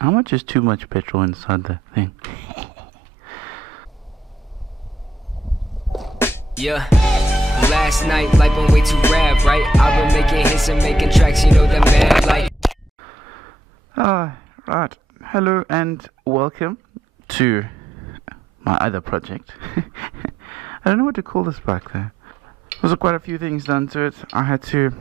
How much is too much petrol inside the thing? Yeah. Last night, life been way too rap, right? I've been making hits and making tracks, you know, that mad like. Right. Hello and welcome to my other project. I don't know what to call this bike though. There was quite a few things done to it. I had to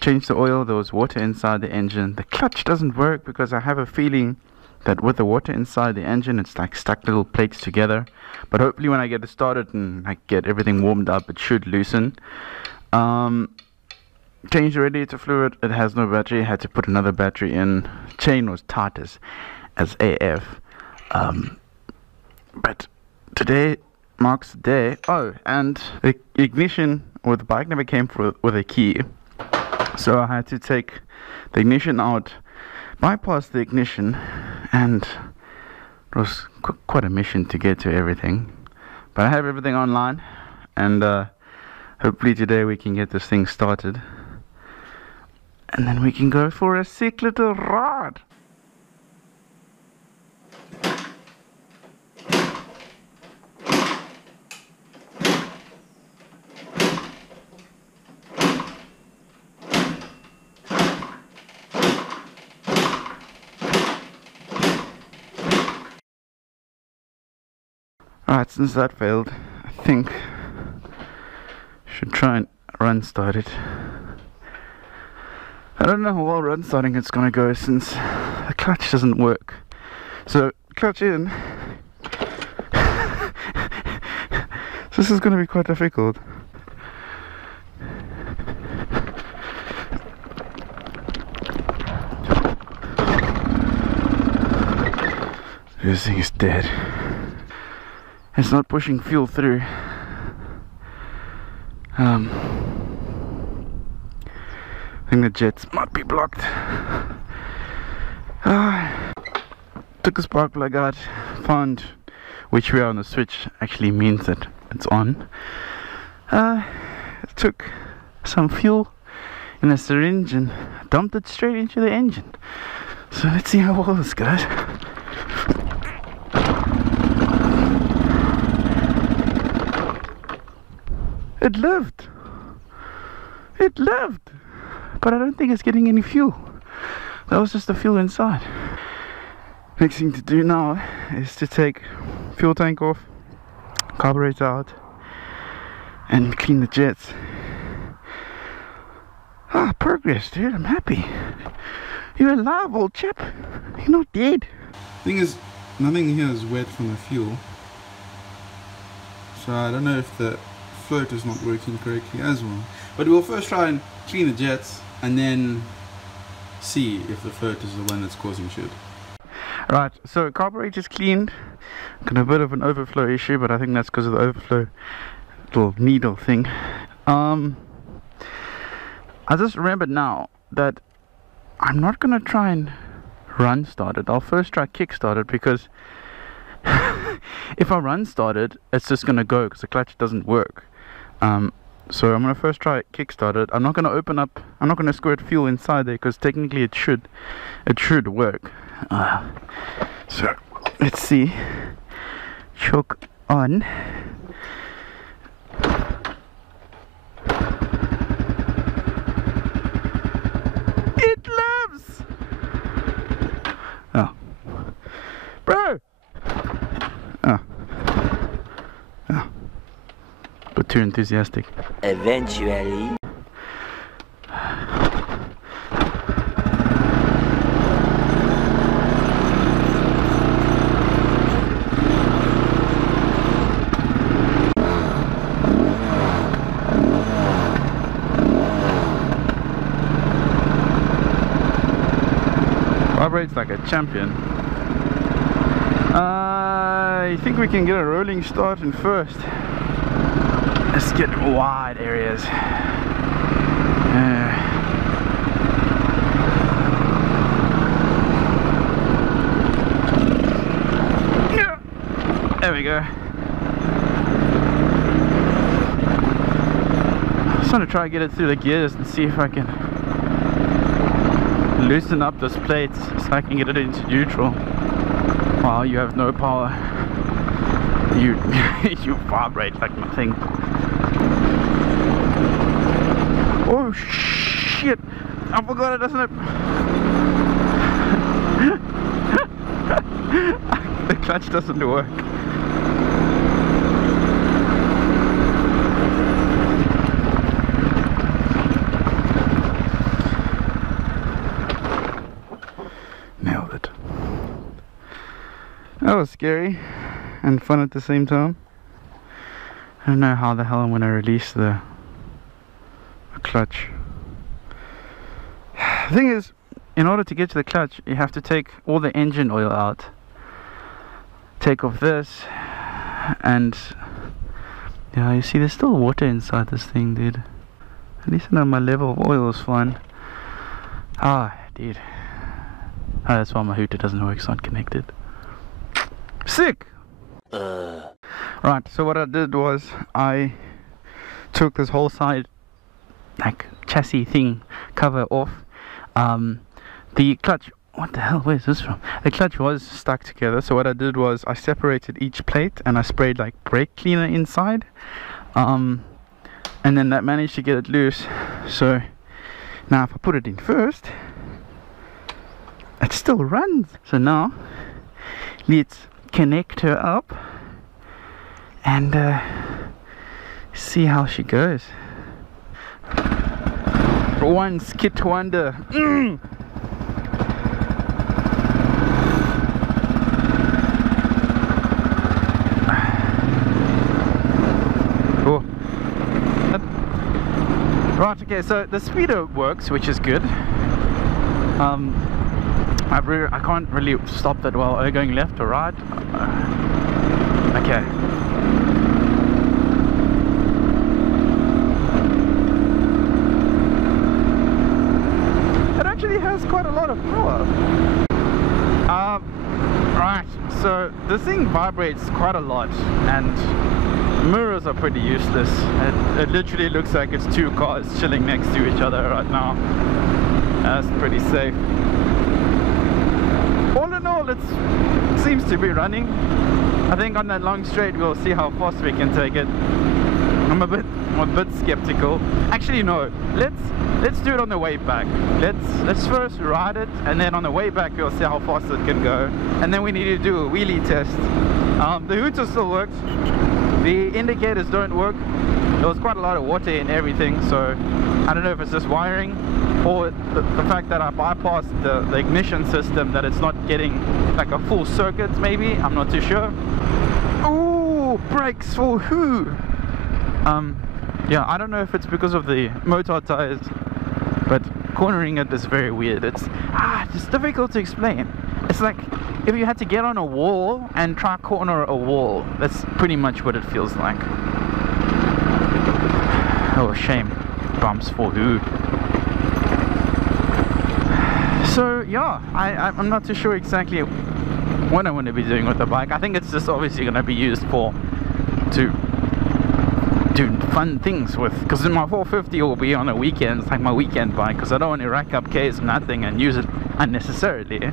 change the oil. There was water inside the engine. The clutch doesn't work because I have a feeling that with the water inside the engine, it's like stuck little plates together. But hopefully when I get it started and I get everything warmed up, it should loosen. Changed the radiator fluid. It has no battery. I had to put another battery in. Chain was tight as AF. But today marks the day. Oh, and the ignition or the bike never came with a key. So I had to take the ignition out, bypass the ignition, and it was quite a mission to get to everything. But I have everything online, and hopefully today we can get this thing started. And then we can go for a sick little ride. Alright, since that failed, I think I should try and run start it. I don't know how well run starting it's gonna go since the clutch doesn't work. So, clutch in. So this is gonna be quite difficult. This thing is dead. It's not pushing fuel through. I think the jets might be blocked. Took the spark plug out, found which way on the switch actually means that it's on. Took some fuel in a syringe and dumped it straight into the engine. So let's see how well this goes. It lived! It lived! But I don't think it's getting any fuel. That was just the fuel inside. Next thing to do now is to take fuel tank off, carburetor out, and clean the jets. Progress, dude. I'm happy. You're alive, old chap. You're not dead. Thing is, nothing here is wet from the fuel. So I don't know if the float is not working correctly as well. But we'll first try and clean the jets and then see if the float is the one that's causing shit. Right, so carburetor's cleaned. Got a bit of an overflow issue, but I think that's because of the overflow little needle thing. I just remembered now that I'm not gonna try and run start it. I'll first try kick start it because if I run start it, it's just gonna go because the clutch doesn't work. So I'm gonna first try kickstart it. I'm not gonna open up. I'm not gonna squirt fuel inside there because technically it should work. So let's see. Choke on. It lives. Oh, bro. Oh. But too enthusiastic. Eventually. Vibrates like a champion. I think we can get a rolling start in first. Let's get wide areas. Yeah. There we go. I just want to try and get it through the gears and see if I can loosen up this plate so I can get it into neutral. Wow, you have no power. You you vibrate like nothing. Oh shit! I forgot it doesn't. The clutch doesn't work. Nailed it. That was scary and fun at the same time. I don't know how the hell I'm going to release the clutch. The thing is, in order to get to the clutch, you have to take all the engine oil out. Take off this, and yeah, you see there's still water inside this thing, dude. At least I know my level of oil is fine. Ah, dude. Oh, that's why my hooter doesn't work, it's not connected. Sick! Right, so what I did was I took this whole side like chassis thing cover off. The clutch, what the hell, where's this from? The clutch was stuck together, so what I did was I separated each plate and I sprayed like brake cleaner inside, and then that managed to get it loose. So now if I put it in first, it still runs. So now let's connect her up and see how she goes. One skit wonder. Oh. Right, okay, so the speedo works, which is good. I can't really stop that well. Are you going left or right? Okay. It actually has quite a lot of power. Right, so this thing vibrates quite a lot, and mirrors are pretty useless. It literally looks like it's two cars chilling next to each other right now. That's pretty safe. All in all, it seems to be running. I think on that long straight we'll see how fast we can take it. I'm a bit skeptical. Actually, no. Let's do it on the way back. Let's first ride it, and then on the way back we'll see how fast it can go. And then we need to do a wheelie test. The hooter still works. The indicators don't work. There was quite a lot of water in everything, so I don't know if it's just wiring or the fact that I bypassed the ignition system, that it's not getting like a full circuit maybe. I'm not too sure. Ooh, brakes for who? Yeah, I don't know if it's because of the motor tires, but cornering it is very weird. It's difficult to explain. It's like if you had to get on a wall and try corner a wall. That's pretty much what it feels like. Oh, shame. Bumps for who? So yeah, I'm not too sure exactly what I want to be doing with the bike. I think it's just obviously going to be used to do fun things with, because my 450 will be on a weekend. It's like my weekend bike, because I don't want to rack up Ks and nothing and use it unnecessarily.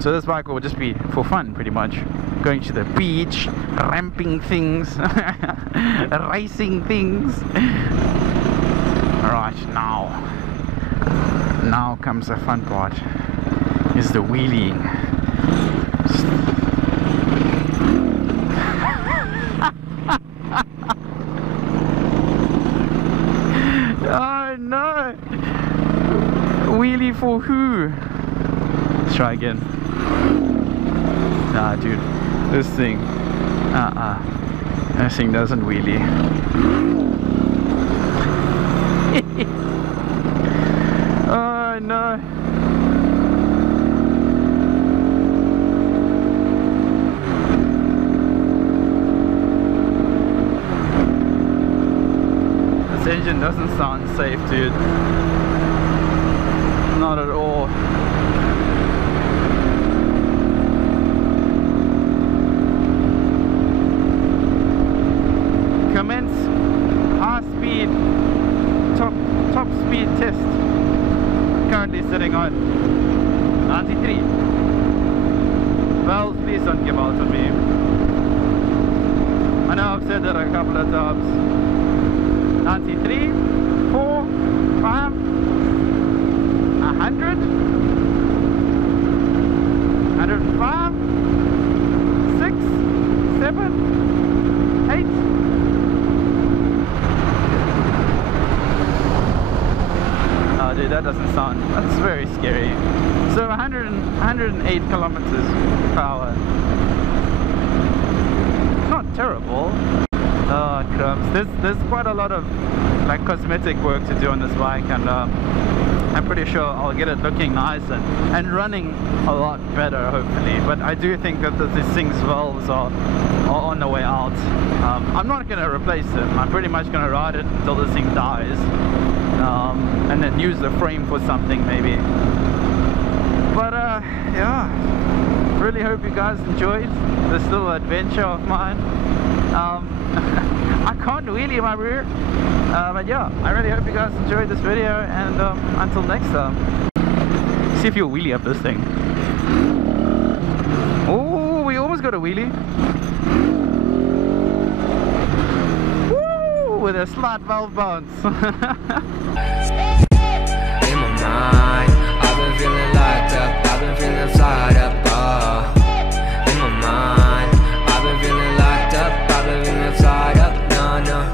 So this bike will just be for fun, pretty much. Going to the beach, ramping things, racing things. Alright, now comes the fun part, is the wheeling. Oh no! Wheelie for who? Let's try again. Nah, dude, this thing, this thing doesn't wheelie. Oh no! This engine doesn't sound safe, dude. Not at all. Commence high speed top speed test. Currently sitting on it a couple of times. 93, 4, 5, 100, 105, 6, 7, 8. Oh dude, that doesn't sound, that's very scary. So 108 kilometers per hour. Not terrible. Oh crumbs. There's quite a lot of like cosmetic work to do on this bike, and I'm pretty sure I'll get it looking nice and running a lot better hopefully. But I do think that these things valves are on the way out. I'm not going to replace them. I'm pretty much going to ride it until this thing dies, and then use the frame for something maybe. But yeah, really hope you guys enjoyed this little adventure of mine. I can't wheelie my rear, but yeah, I really hope you guys enjoyed this video, and until next time. See if you'll wheelie up this thing. Oh, we almost got a wheelie. Woo, with a slight valve bounce. In my mind.